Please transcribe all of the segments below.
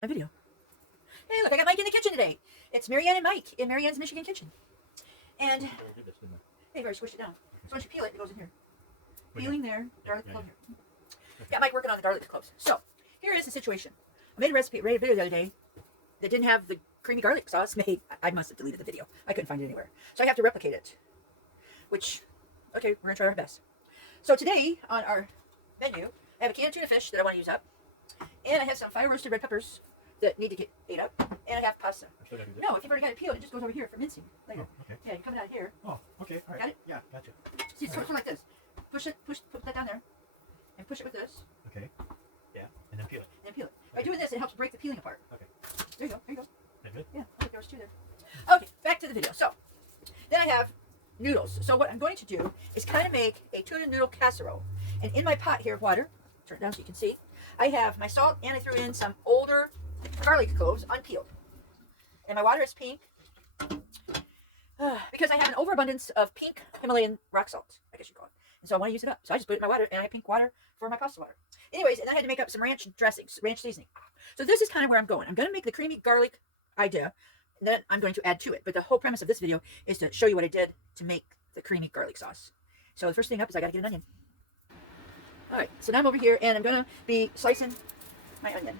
My video. Hey, look, I got Mike in the kitchen today. It's Marianne and Mike in Marianne's Michigan kitchen. And hey, very squish it down. So once you peel it, it goes in here. Peeling there, garlic clove here. Got Mike working on the garlic cloves. So here is the situation. I made a recipe, made a video the other day that didn't have the creamy garlic sauce made. I must have deleted the video. I couldn't find it anywhere. So I have to replicate it. Which, okay, we're gonna try our best. So today on our menu, I have a canned tuna fish that I want to use up, and I have some fire roasted red peppers that need to get ate up, and I have pasta. No, if you've already got it peeled, it just goes over here for mincing later. Oh, okay. Yeah, you're coming out of here. Oh, okay. All right. Got it? Yeah, gotcha. See, it's sort of like this. Put that down there, and push it with this, Okay. Yeah, and then peel it. and peel it. By doing this, it helps break the peeling apart. Okay. There you go. There you go. That good? Yeah, I think there was two there. Okay, back to the video. So, then I have noodles. So what I'm going to do is kind of make a tuna noodle casserole. And in my pot here of water, turn it down so you can see, I have my salt, and I threw in some older garlic cloves, unpeeled. And my water is pink because I have an overabundance of pink Himalayan rock salt, I guess you call it. And so I want to use it up. So I just put it in my water, and I have pink water for my pasta water. Anyways, and then I had to make up some ranch dressings, ranch seasoning. So this is kind of where I'm going. I'm going to make the creamy garlic idea, and then I'm going to add to it. But the whole premise of this video is to show you what I did to make the creamy garlic sauce. So the first thing up is I got to get an onion. All right, so now I'm over here, and I'm going to be slicing my onion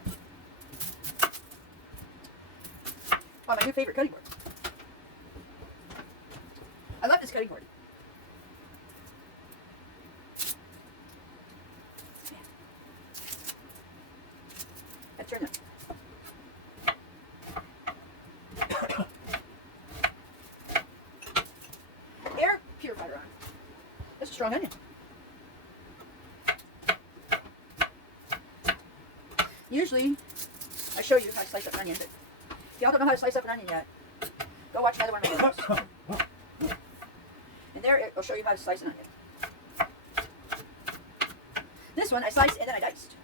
on my new favorite cutting board. I love this cutting board. I turn it. Air purifier on. That's a strong onion. Usually, I show you how to slice up an onion, but if y'all don't know how to slice up an onion yet, go watch another one of my videos. And there, it will show you how to slice an onion. This one, I sliced and then I diced.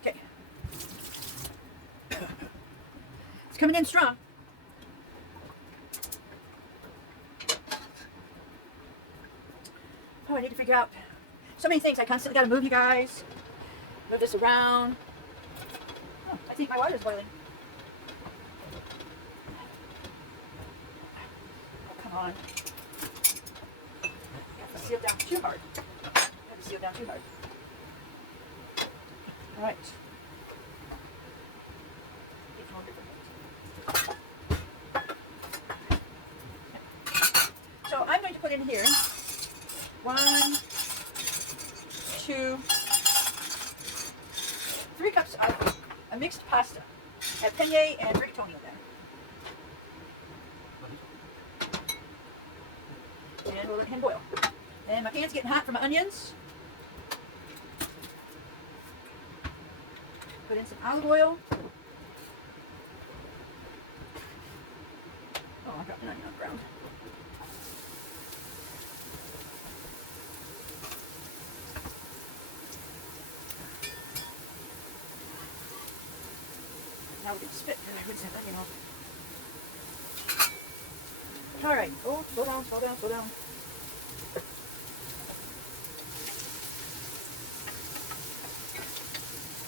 Okay. It's coming in strong. Oh, I need to figure out so many things. I constantly got to move you guys, move this around. Oh, I think my water is boiling. Oh, come on. You have to seal down too hard. You have to seal down too hard. All right. So I'm going to put in here 1, 2, 3 cups of a mixed pasta. I have penne and rigatoni in there. And we'll let him boil. And my pan's getting hot for my onions. Put in some olive oil. Oh, I dropped an onion on the ground. Now we can spit because I rinse that onion off. Alright. Oh, slow down, slow down, slow down.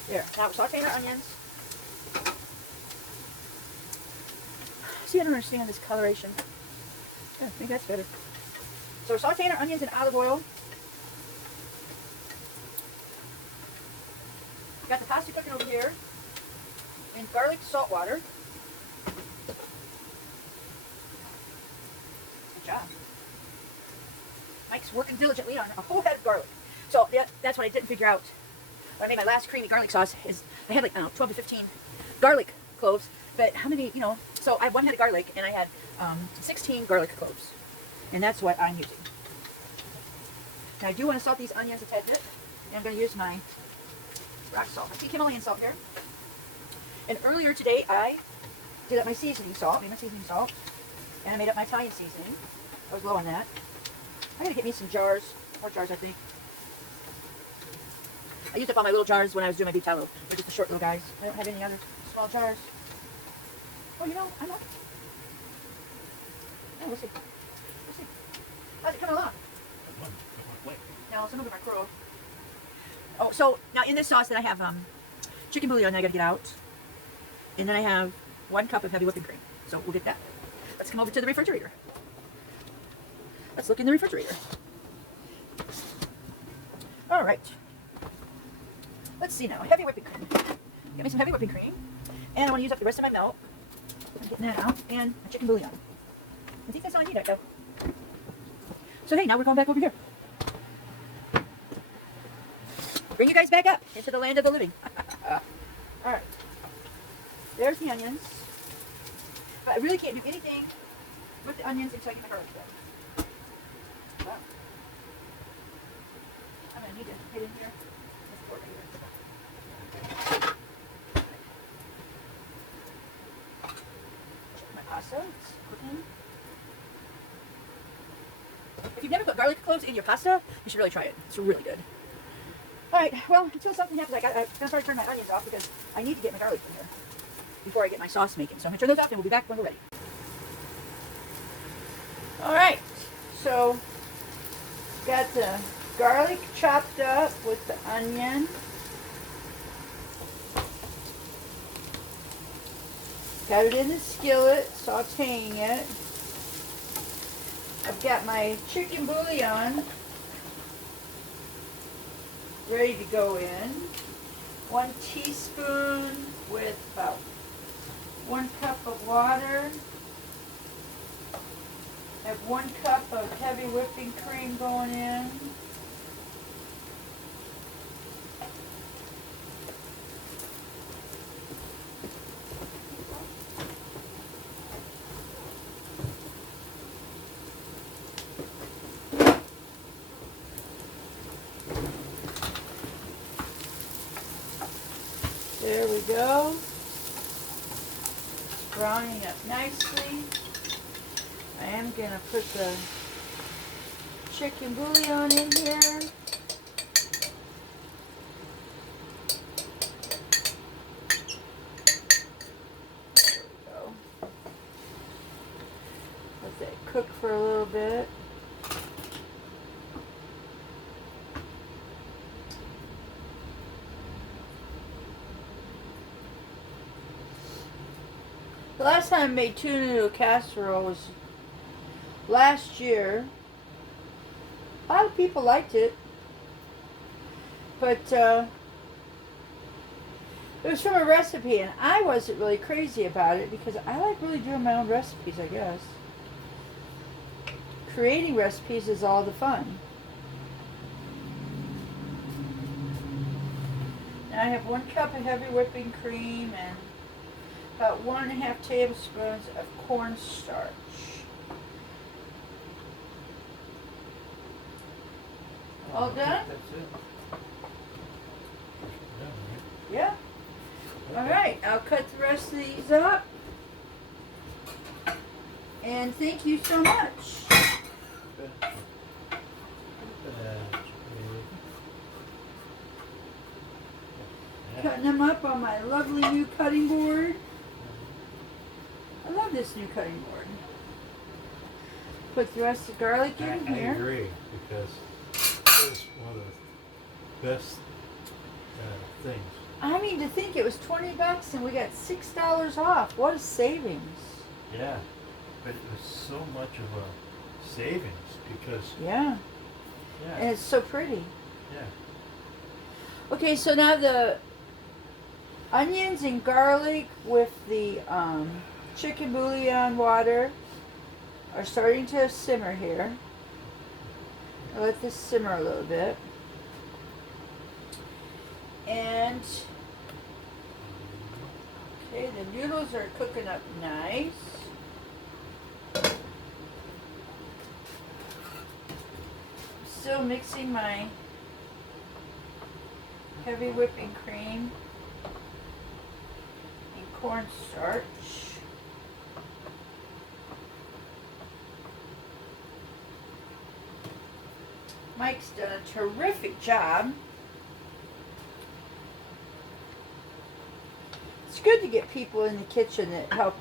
There. Now we're sauteing our onions. See, I don't understand this coloration. Yeah, I think that's better. So we're sauteing our onions in olive oil. Got the pasta cooking over here in garlic salt water. Good job. Mike's working diligently on a whole head of garlic. So that's what I didn't figure out when I made my last creamy garlic sauce. Is I had like 12 to 15 garlic cloves, but how many? So I had 1 head of garlic, and I had 16 garlic cloves, and that's what I'm using. Now I do want to salt these onions a tad bit, and I'm going to use my rock salt. I think Himalayan salt here. And earlier today, I did up my seasoning salt, made my seasoning salt, and I made up my Italian seasoning. I was low on that. I gotta get me some jars, more jars, I think. I used up all my little jars when I was doing my vitello. They're just the short little guys. I don't have any other small jars. Oh, I'm not. Oh, we'll see. We'll see. How's it coming along? Now, some of them are crow. Oh, so now in this sauce that I have chicken bouillon that I gotta get out. And then I have 1 cup of heavy whipping cream. So we'll get that. Let's come over to the refrigerator. Let's look in the refrigerator. All right. Let's see now. Heavy whipping cream. Get me some heavy whipping cream. And I want to use up the rest of my milk. I'm getting that out. And my chicken bouillon. I think that's all I need right now. So hey, now we're going back over here. Bring you guys back up into the land of the living. All right. There's the onions. But I really can't do anything with the onions until I get my garlic done. Wow. I'm going to need to hit in here. Let's pour it right here. My pasta is cooking. If you've never put garlic cloves in your pasta, you should really try it. It's really good. Alright, well, until something happens, I'm going to start turning my onions off because I need to get my garlic in here before I get my sauce making. So I'm going to turn those off and we'll be back when we're ready. Alright, so got the garlic chopped up with the onion. Got it in the skillet, sauteing it. I've got my chicken bouillon ready to go in. 1 teaspoon with about 1 cup of water. I have 1 cup of heavy whipping cream going in. There we go. It's browning up nicely. I am going to put the chicken bouillon in here. There we go. Let that cook for a little bit. The last time I made tuna noodle casserole was last year. A lot of people liked it, but it was from a recipe, and I wasn't really crazy about it because I like really doing my own recipes, I guess. Creating recipes is all the fun. Now I have 1 cup of heavy whipping cream and about 1.5 tablespoons of cornstarch. All done? That's it. Yeah. Alright, I'll cut the rest of these up. And thank you so much. Cutting them up on my lovely new cutting board. I love this new cutting board. Put the rest of the garlic in here. I agree, because it was one of the best things. I mean, to think it was $20 and we got $6 off. What a savings. Yeah, but it was so much of a savings because, Yeah. yeah, And it's so pretty. yeah. Okay, so now the onions and garlic with the chicken bouillon water are starting to simmer here. I'll let this simmer a little bit. And okay, the noodles are cooking up nice. Still mixing my heavy whipping cream and cornstarch. Mike's done a terrific job. It's good to get people in the kitchen that help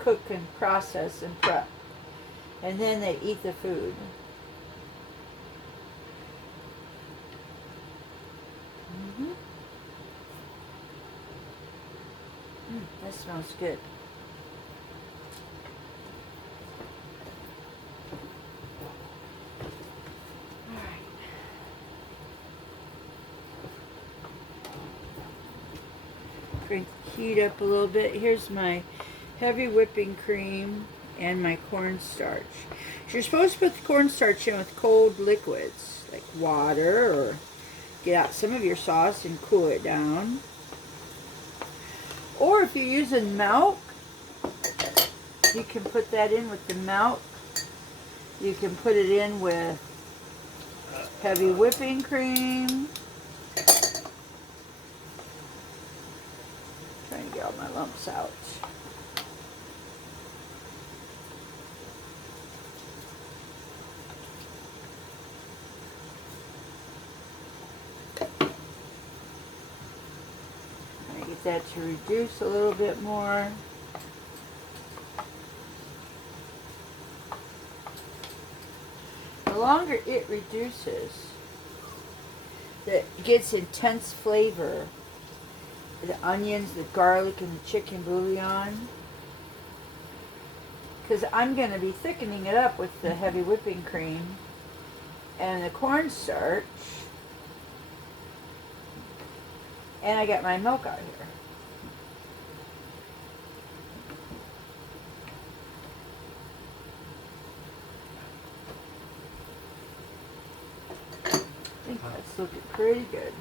cook and process and prep. And then they eat the food. That smells good. Crank the heat up a little bit. Here's my heavy whipping cream and my cornstarch. You're supposed to put the cornstarch in with cold liquids, like water, or get out some of your sauce and cool it down. Or if you're using milk, you can put that in with the milk. You can put it in with heavy whipping cream. Trying to get all my lumps out. Trying to get that to reduce a little bit more. The longer it reduces, that gets intense flavor. The onions, the garlic, and the chicken bouillon. Because I'm going to be thickening it up with the heavy whipping cream and the cornstarch. And I got my milk out here. I think that's looking pretty good.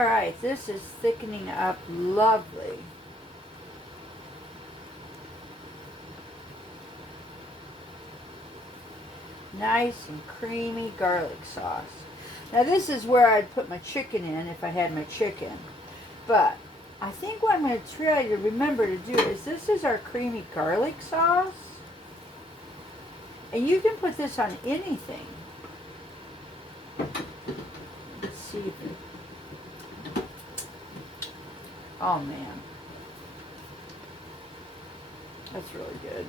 Alright, this is thickening up lovely. Nice and creamy garlic sauce. Now this is where I'd put my chicken in if I had my chicken. But I think what I'm going to try to remember to do is this is our creamy garlic sauce. And you can put this on anything. Let's see if it... Oh man. That's really good.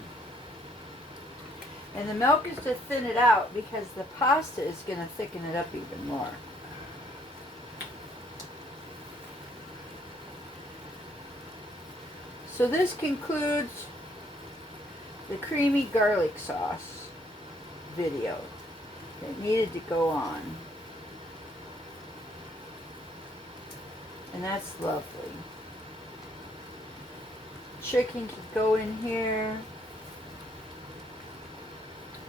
And the milk is to thin it out because the pasta is going to thicken it up even more. So this concludes the creamy garlic sauce video that needed to go on. And that's lovely. Chicken can go in here.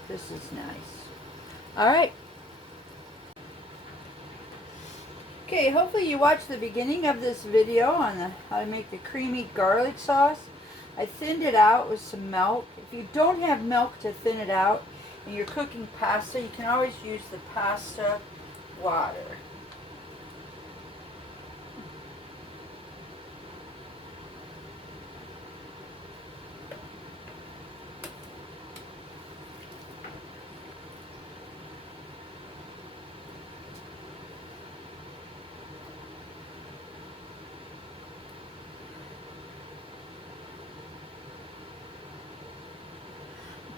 This is nice. Alright. Okay, hopefully you watched the beginning of this video on how to make the creamy garlic sauce. I thinned it out with some milk. If you don't have milk to thin it out and you're cooking pasta, you can always use the pasta water.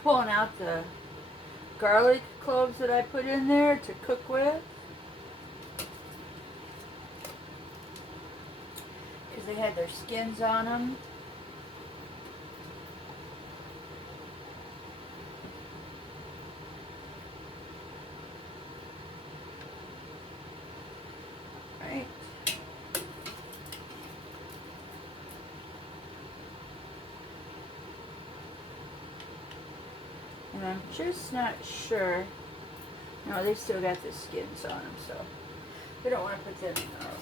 Pulling out the garlic cloves that I put in there to cook with, because they had their skins on them. Right. And I'm just not sure. No, they still got the skins on them, so we don't want to put that in our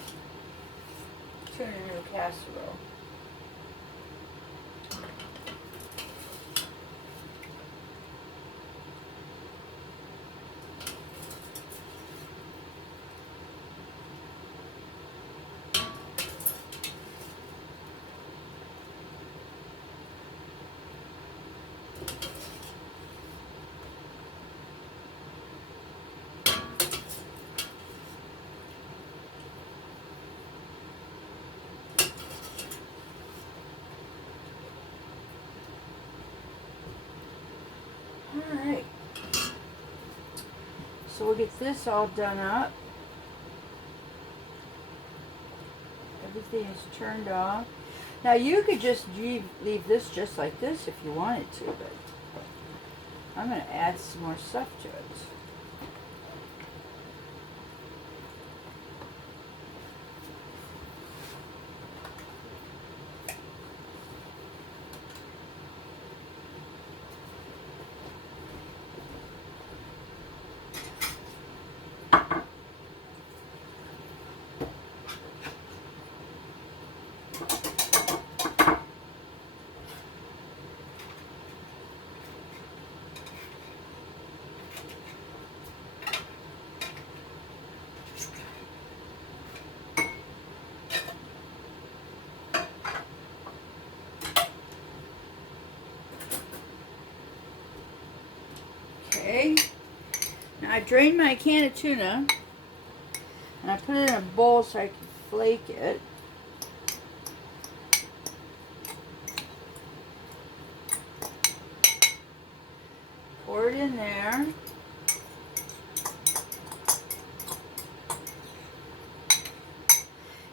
tuna noodle casserole. So we'll get this all done up. Everything is turned off. Now you could just leave this just like this if you wanted to, but I'm going to add some more stuff to it. Okay, now I drained my can of tuna and I put it in a bowl so I can flake it. Pour it in there.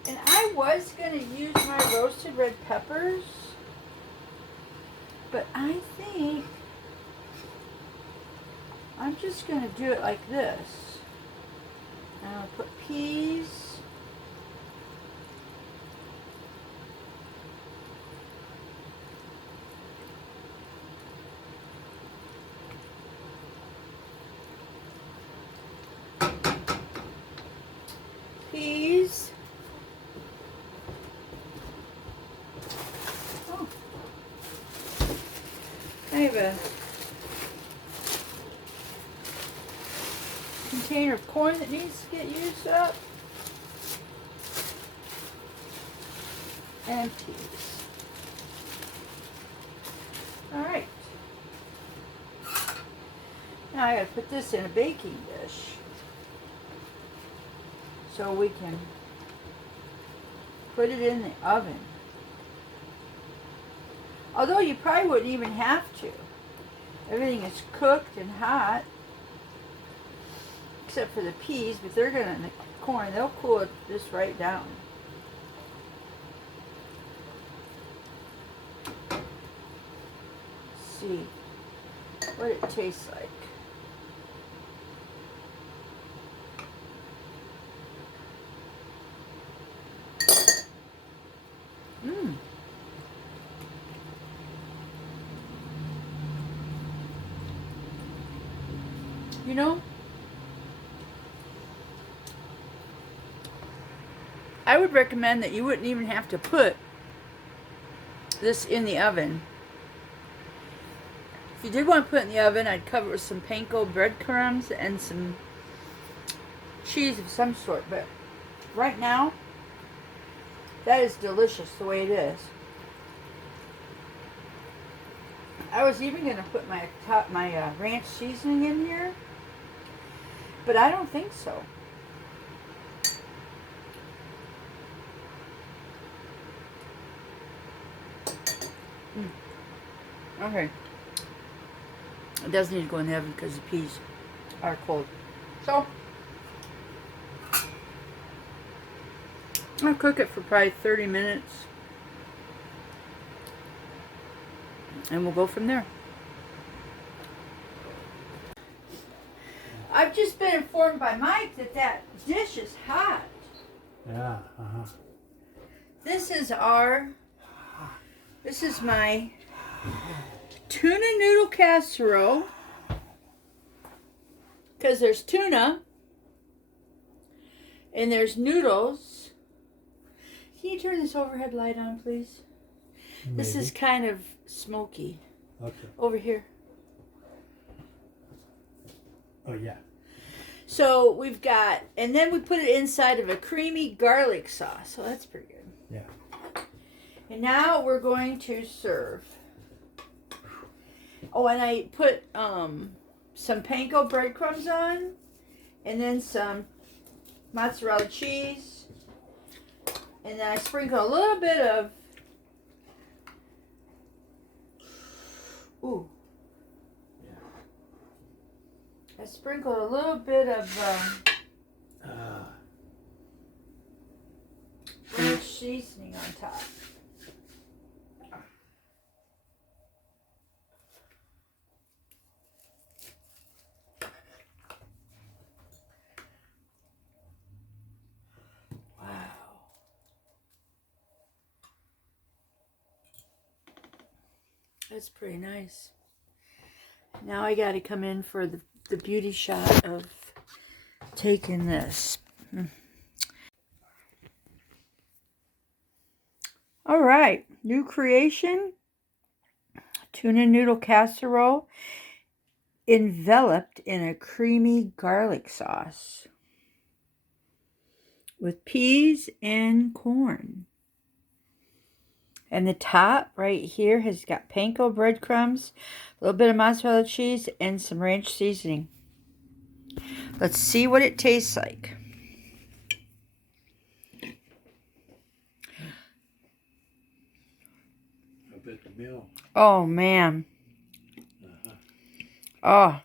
And I was going to use my roasted red peppers, but I think I'm just going to do it like this. And I'll put peas. Peas. Oh. I have a container of corn that needs to get used up. And peas. Alright. Now I gotta put this in a baking dish so we can put it in the oven. Although you probably wouldn't even have to. Everything is cooked and hot. Except for the peas, but they're gonna, the corn, they'll cool this right down. Let's see what it tastes like. Mmm. You know, I would recommend that you wouldn't even have to put this in the oven. If you did want to put it in the oven, I'd cover it with some panko breadcrumbs and some cheese of some sort. But right now, that is delicious the way it is. I was even going to put my ranch seasoning in here, but I don't think so. Okay. It does need to go in the oven because the peas are cold. So, I'll cook it for probably 30 minutes. And we'll go from there. I've just been informed by Mike that that dish is hot. Yeah, This is my tuna noodle casserole. Because there's tuna. And there's noodles. Can you turn this overhead light on, please? Maybe. This is kind of smoky. Okay. Over here. Oh, yeah. So we've got, and then we put it inside of a creamy garlic sauce. So that's pretty good. Yeah. And now we're going to serve. Oh, and I put some panko breadcrumbs on, and then some mozzarella cheese, and then I sprinkle a little bit of I sprinkled a little bit of ranch seasoning on top. That's pretty nice. Now I got to come in for the beauty shot of taking this. All right, new creation. Tuna noodle casserole enveloped in a creamy garlic sauce with peas and corn. And the top right here has got panko breadcrumbs, a little bit of mozzarella cheese, and some ranch seasoning. Let's see what it tastes like. I bet the meal. Oh, man. Oh.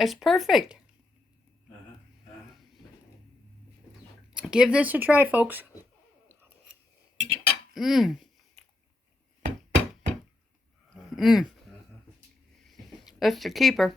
It's perfect. Give this a try, folks. That's the keeper.